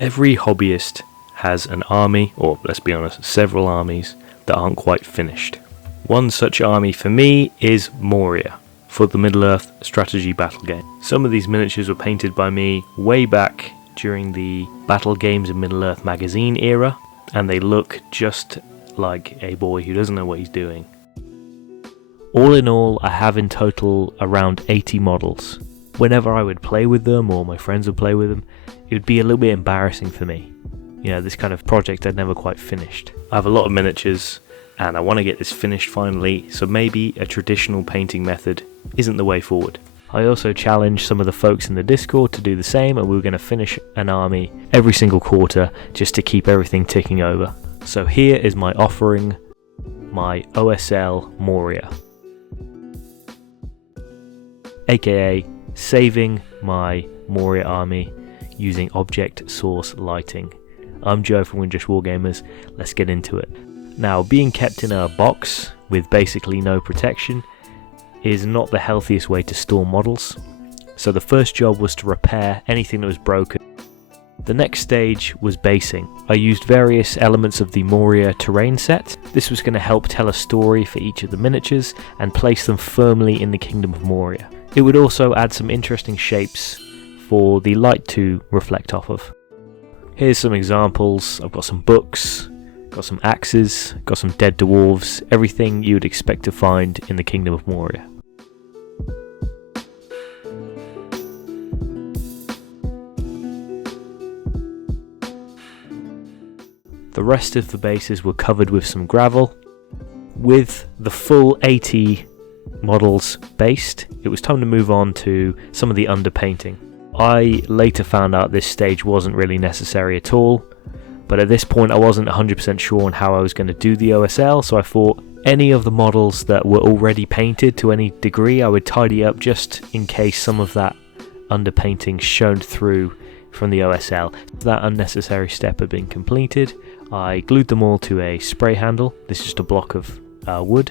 Every hobbyist has an army, or let's be honest, several armies that aren't quite finished. One such army for me is Moria, for the Middle-earth strategy battle game. Some of these miniatures were painted by me way back during the Battle Games of Middle-earth magazine era, and they look just like a boy who doesn't know what he's doing. All in all, I have in total around 80 models. Whenever I would play with them, or my friends would play with them, it would be a little bit embarrassing for me. You know, this kind of project I'd never quite finished. I have a lot of miniatures, and I want to get this finished finally, so maybe a traditional painting method isn't the way forward. I also challenged some of the folks in the Discord to do the same, and we were going to finish an army every single quarter just to keep everything ticking over. So here is my offering, my OSL Moria, aka saving my Moria army using object source lighting. I'm Joe from Oldest Wargamers, let's get into it. Now, being kept in a box with basically no protection is not the healthiest way to store models, so the first job was to repair anything that was broken. The next stage was basing. I used various elements of the Moria terrain set. This was going to help tell a story for each of the miniatures and place them firmly in the Kingdom of Moria. It would also add some interesting shapes for the light to reflect off of. Here's some examples. I've got some books, got some axes, got some dead dwarves, everything you would expect to find in the Kingdom of Moria. The rest of the bases were covered with some gravel. With the full 80 models based, it was time to move on to some of the underpainting. I later found out this stage wasn't really necessary at all, but at this point I wasn't 100% sure on how I was going to do the OSL, so I thought any of the models that were already painted to any degree I would tidy up just in case some of that underpainting shone through from the OSL. That unnecessary step had been completed. I glued them all to a spray handle. This is just a block of wood,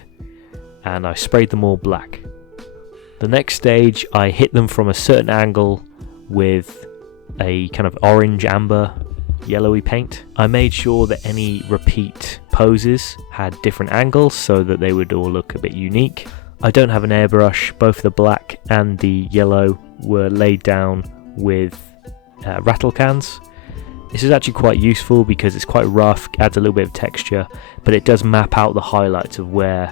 and I sprayed them all black. The next stage, I hit them from a certain angle with a kind of orange, amber, yellowy paint. I made sure that any repeat poses had different angles so that they would all look a bit unique. I don't have an airbrush. Both the black and the yellow were laid down with rattle cans. This is actually quite useful because it's quite rough, adds a little bit of texture, but it does map out the highlights of where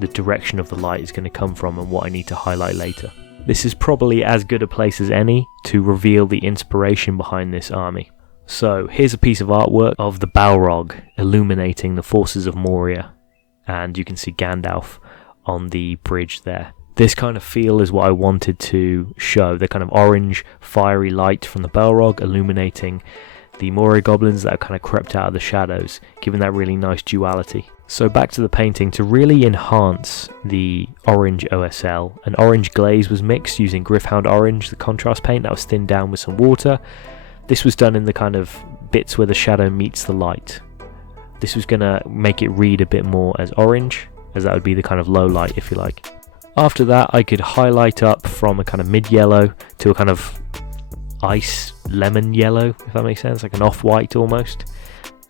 the direction of the light is going to come from and what I need to highlight later. This is probably as good a place as any to reveal the inspiration behind this army. So here's a piece of artwork of the Balrog illuminating the forces of Moria, and you can see Gandalf on the bridge there. This kind of feel is what I wanted to show, the kind of orange fiery light from the Balrog illuminating the Moria goblins that are kind of crept out of the shadows, giving that really nice duality. So back to the painting. To really enhance the orange OSL, an orange glaze was mixed using Gryph-hound orange, the contrast paint that was thinned down with some water. This was done in the kind of bits where the shadow meets the light. This was going to make it read a bit more as orange, as that would be the kind of low light, if you like. After that, I could highlight up from a kind of mid-yellow to a kind of ice lemon yellow, if that makes sense, like an off-white almost,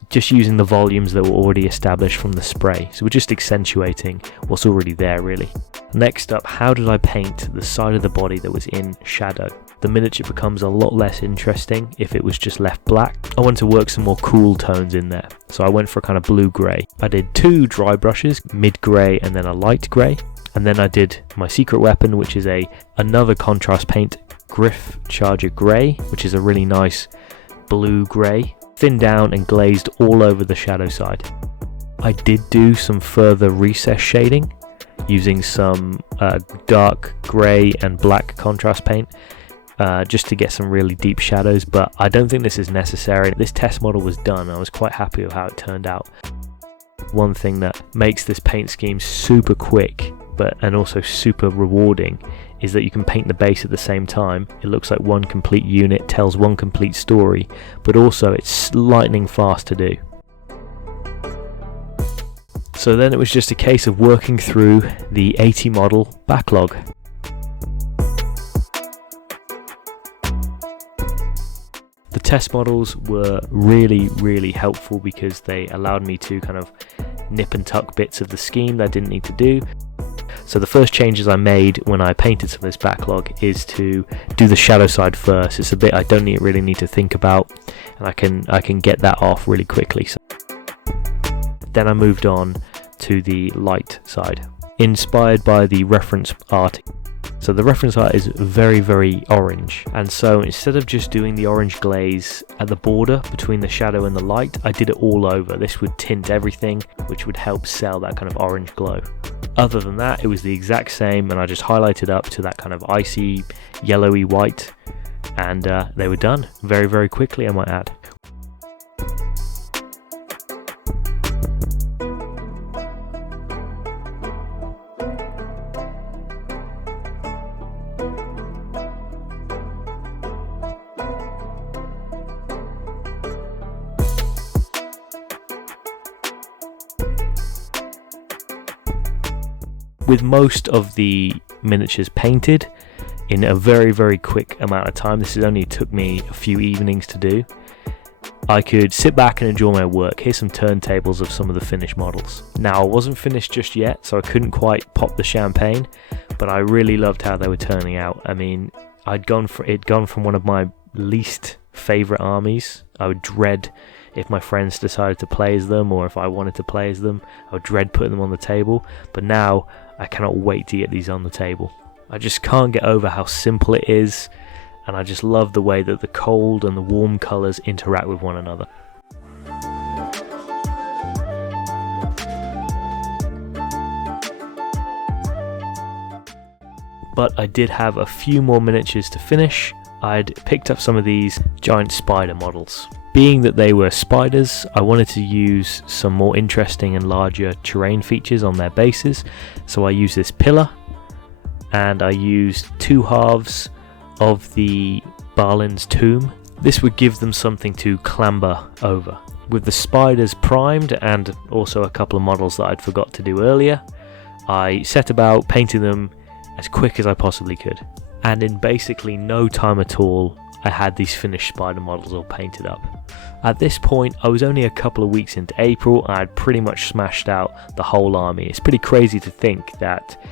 just using the volumes that were already established from the spray. So we're just accentuating what's already there, really. Next up, how did I paint the side of the body that was in shadow? The miniature becomes a lot less interesting if it was just left black. I wanted to work some more cool tones in there, so I went for a kind of blue-grey. I did 2 dry brushes, mid-grey and then a light grey, and then I did my secret weapon, which is another contrast paint, Gryph Charger Grey, which is a really nice blue-grey, thinned down and glazed all over the shadow side. I did do some further recess shading using some dark grey and black contrast paint just to get some really deep shadows, but I don't think this is necessary. This test model was done, I was quite happy with how it turned out. One thing that makes this paint scheme super quick and also super rewarding is that you can paint the base at the same time. It looks like one complete unit, tells one complete story, but also it's lightning fast to do. So then it was just a case of working through the 80 model backlog. The test models were really helpful because they allowed me to kind of nip and tuck bits of the scheme that I didn't need to do. So the first changes I made when I painted some of this backlog is to do the shadow side first. It's a bit I don't really need to think about, and I can get that off really quickly. So then I moved on to the light side, inspired by the reference art. So the reference art is very orange, and so instead of just doing the orange glaze at the border between the shadow and the light, I did it all over. This would tint everything, which would help sell that kind of orange glow. Other than that, it was the exact same, and I just highlighted up to that kind of icy yellowy white, and they were done very quickly, I might add. With most of the miniatures painted in a very quick amount of time, this only took me a few evenings to do, I could sit back and enjoy my work. Here's some turntables of some of the finished models. Now, I wasn't finished just yet, so I couldn't quite pop the champagne, but I really loved how they were turning out. I mean, it'd gone from one of my least favourite armies. I would dread if my friends decided to play as them, or if I wanted to play as them, I would dread putting them on the table. But now, I cannot wait to get these on the table. I just can't get over how simple it is, and I just love the way that the cold and the warm colours interact with one another. But I did have a few more miniatures to finish. I'd picked up some of these giant spider models. Being that they were spiders, I wanted to use some more interesting and larger terrain features on their bases, so I used this pillar, and I used 2 halves of the Balin's tomb. This would give them something to clamber over. With the spiders primed, and also a couple of models that I'd forgot to do earlier, I set about painting them as quick as I possibly could. And in basically no time at all, I had these finished spider models all painted up. At this point, I was only a couple of weeks into April, and I'd pretty much smashed out the whole army. It's pretty crazy to think that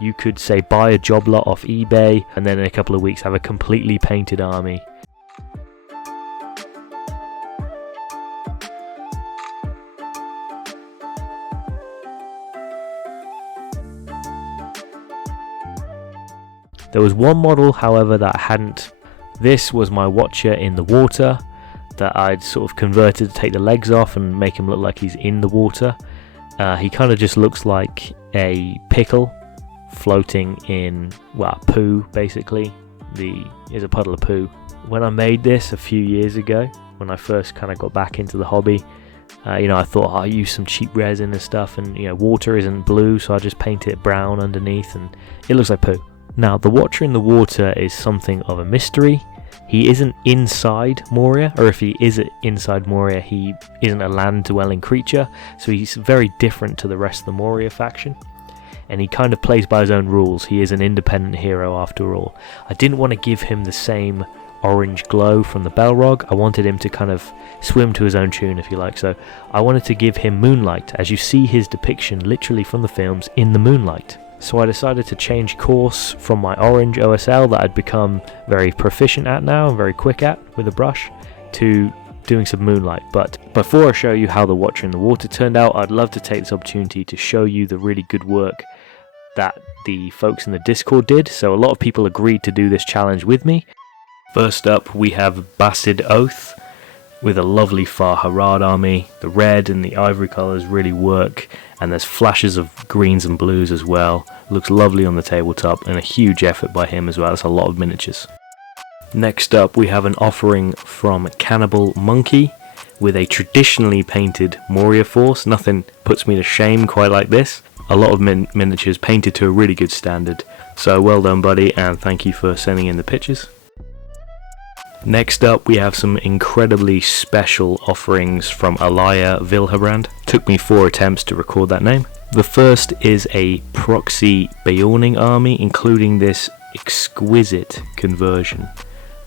you could, say, buy a job lot off eBay, and then in a couple of weeks have a completely painted army. There was one model, however, that I hadn't. This was my Watcher in the water that I'd sort of converted to take the legs off and make him look like he's in the water. He kind of just looks like a pickle floating in, well, poo, basically. Is a puddle of poo. When I made this a few years ago, when I first kind of got back into the hobby, I thought I'll use some cheap resin and stuff, and water isn't blue, so I just paint it brown underneath, and it looks like poo. Now, the Watcher in the water is something of a mystery. He isn't inside Moria, or if he is inside Moria, he isn't a land-dwelling creature, so he's very different to the rest of the Moria faction. And he kind of plays by his own rules. He is an independent hero after all. I didn't want to give him the same orange glow from the Balrog. I wanted him to kind of swim to his own tune, if you like. So I wanted to give him moonlight, as you see his depiction literally from the films in the moonlight. So I decided to change course from my orange OSL that I'd become very proficient at now and very quick at with a brush, to doing some moonlight. But before I show you how the Watcher in the water turned out, I'd love to take this opportunity to show you the really good work that the folks in the Discord did. So a lot of people agreed to do this challenge with me. First up, we have Basid Oath with a lovely Farharad army. The red and the ivory colours really work, and there's flashes of greens and blues as well. Looks lovely on the tabletop, and a huge effort by him as well. That's a lot of miniatures. Next up, we have an offering from Cannibal Monkey with a traditionally painted Moria force. Nothing puts me to shame quite like this. A lot of miniatures painted to a really good standard. So well done, buddy, and thank you for sending in the pictures. Next up, we have some incredibly special offerings from Alaya Vilhabrand. Took me 4 attempts to record that name. The first is a proxy Beorning army, including this exquisite conversion.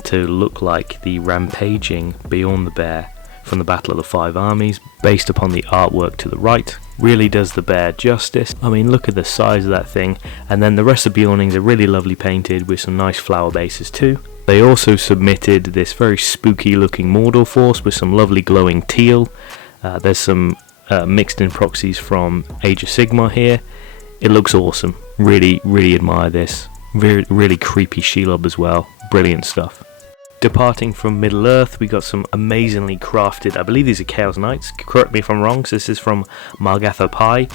to look like the rampaging Beyond the Bear from the Battle of the Five Armies, based upon the artwork to the right. Really does the bear justice. I mean, look at the size of that thing. And then the rest of the awnings are really lovely painted with some nice flower bases too. They also submitted this very spooky looking Mordor force with some lovely glowing teal. There's some mixed in proxies from Age of Sigmar here. It looks awesome. Really admire this. Really creepy Shelob as well. Brilliant stuff. Departing from Middle Earth, we got some amazingly crafted, I believe these are Chaos Knights, correct me if I'm wrong, so this is from Margatha Pi.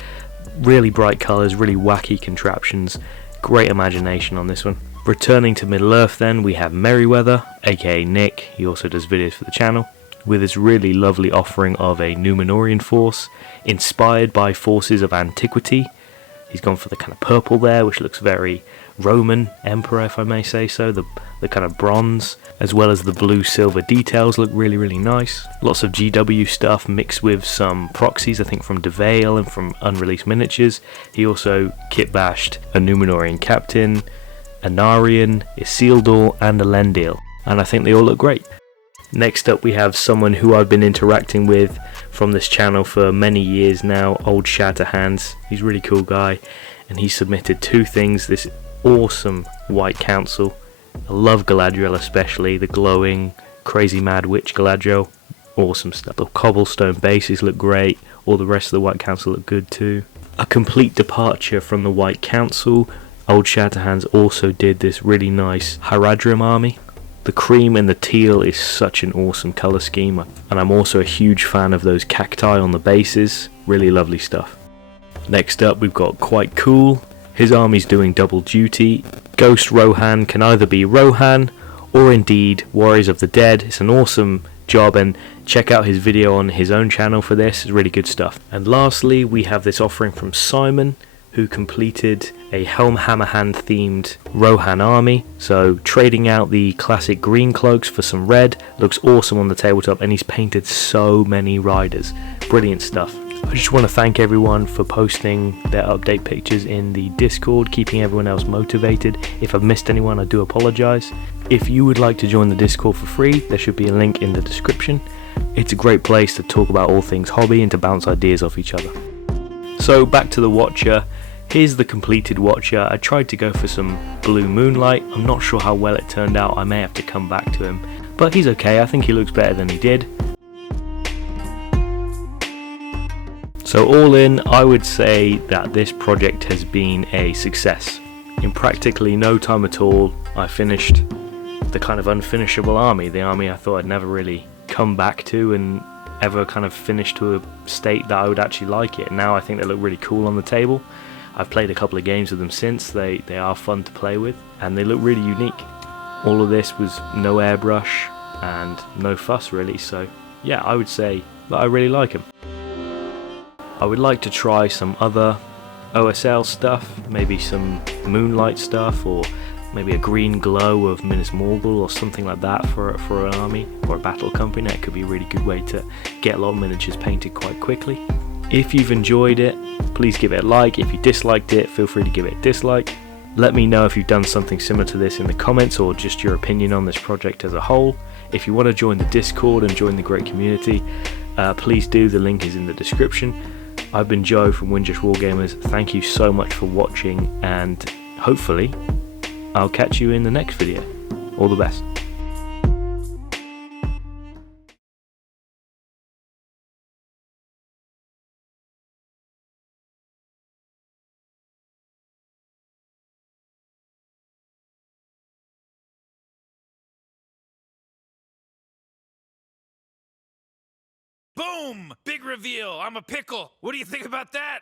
Really bright colours, really wacky contraptions, great imagination on this one. Returning to Middle Earth then, we have Merryweather, aka Nick, he also does videos for the channel, with his really lovely offering of a Númenórean force, inspired by forces of antiquity. He's gone for the kind of purple there, which looks very Roman Emperor, if I may say so. The kind of bronze, as well as the blue-silver details look really nice. Lots of GW stuff mixed with some proxies, I think from DeVale and from unreleased miniatures. He also kit-bashed a Númenórean captain, a Narian, Isildur, and a Elendil, and I think they all look great. Next up we have someone who I've been interacting with from this channel for many years now, Old Shatterhands. He's a really cool guy, and he submitted two things. This awesome White Council. I love Galadriel, especially the glowing crazy mad witch Galadriel. Awesome stuff. The cobblestone bases look great. All the rest of the White Council look good too. A complete departure from the White Council. Old Shatterhands also did this really nice Haradrim army. The cream and the teal is such an awesome colour scheme, and I'm also a huge fan of those cacti on the bases. Really lovely stuff. Next up we've got Quite Cool. His army's doing double duty. Ghost Rohan can either be Rohan or indeed Warriors of the Dead. It's an awesome job, and check out his video on his own channel for this. It's really good stuff. And lastly we have this offering from Simon, who completed a Helm Hammerhand themed Rohan army. So trading out the classic green cloaks for some red. Looks awesome on the tabletop, and he's painted so many riders. Brilliant stuff. I just want to thank everyone for posting their update pictures in the Discord, keeping everyone else motivated. If I've missed anyone, I do apologise. If you would like to join the Discord for free, there should be a link in the description. It's a great place to talk about all things hobby and to bounce ideas off each other. So back to the Watcher. Here's the completed Watcher. I tried to go for some blue moonlight. I'm not sure how well it turned out. I may have to come back to him, but he's okay. I think he looks better than he did. So all in, I would say that this project has been a success. In practically no time at all, I finished the kind of unfinishable army, the army I thought I'd never really come back to and ever kind of finish to a state that I would actually like it. Now I think they look really cool on the table. I've played a couple of games with them since. They are fun to play with, and they look really unique. All of this was no airbrush and no fuss really, so yeah, I would say that I really like them. I would like to try some other OSL stuff, maybe some moonlight stuff, or maybe a green glow of Minas Morgul or something like that for an army or a battle company. That could be a really good way to get a lot of miniatures painted quite quickly. If you've enjoyed it, please give it a like. If you disliked it, feel free to give it a dislike. Let me know if you've done something similar to this in the comments, or just your opinion on this project as a whole. If you want to join the Discord and join the great community, please do. The link is in the description. I've been Joe from Windrush Wargamers. Thank you so much for watching, and hopefully I'll catch you in the next video. All the best. Boom! Big reveal. I'm a pickle. What do you think about that?